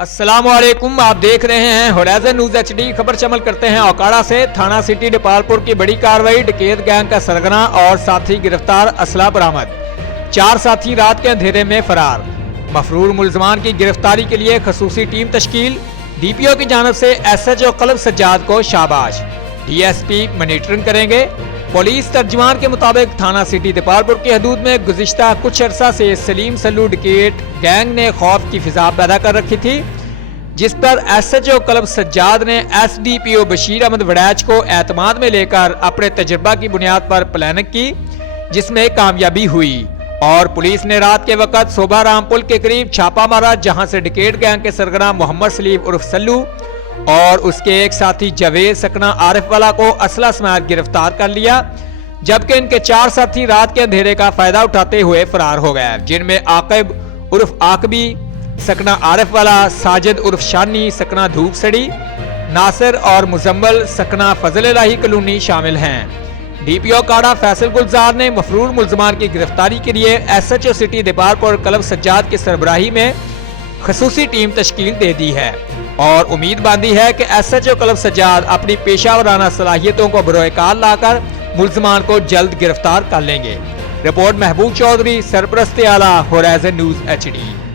अस्सलामुअलैकुम, आप देख रहे हैं होराइजन न्यूज HD। खबर शामिल करते हैं ओकाड़ा से। थाना सिटी डिपालपुर की बड़ी कार्रवाई, डकैत गैंग का सरगना और साथी गिरफ्तार, असला बरामद। 4 साथी रात के अंधेरे में फरार। मफरूर मुलजमान की गिरफ्तारी के लिए खसूसी टीम तश्कील। DPO की जानब से SHO कलब सज्जाद को शाबाश। DSP मॉनिटरिंग करेंगे। पुलिस तर्जुमान के मुताबिक थाना सिटी डिपालपुर की हदूद में गुज़िश्ता कुछ अरसा से सलीम सल्लू डकैत गैंग ने खौफ की फिजा पैदा कर रखी थी, जिस पर SHO कलब सज्जाद ने SDPO बशीर अहमद वड़ैच को एतमाद में लेकर अपने तजर्बा की बुनियाद पर प्लानिंग की, जिसमें कामयाबी हुई और पुलिस ने रात के वक्त सोबा राम पुल के करीब छापा मारा, जहां से डकैत गैंग के सरगना मोहम्मद सलीम उर्फ सल्लू और उसके एक साथी जावेद सकना आरिफ वाला को असला समेत गिरफ्तार कर लिया, जबकि इनके 4 साथी रात के अंधेरे का फायदा उठाते हुए फरार हो गए, जिनमें आकिब उर्फ आकबी सकना आरिफ वाला, साजिद उर्फ शानी सकना धूप सड़ी, नासिर और मुजम्मल सकना फजल इलाही कलोनी शामिल हैं। DPO काड़ा फैसल गुलजार ने मफरूर मुलजमान की गिरफ्तारी के लिए SHO सिटी डिपालपुर कलब सज्जाद की सरबराही में खसूसी टीम तश्कील दे दी है और उम्मीद बांधी है कि SHO कलब सज्जाद अपनी पेशावराना सलाहियतों को बरोएकार लाकर मुलजमान को जल्द गिरफ्तार कर लेंगे। रिपोर्ट महबूब चौधरी, सरपरस्त आला, होराइजन न्यूज HD।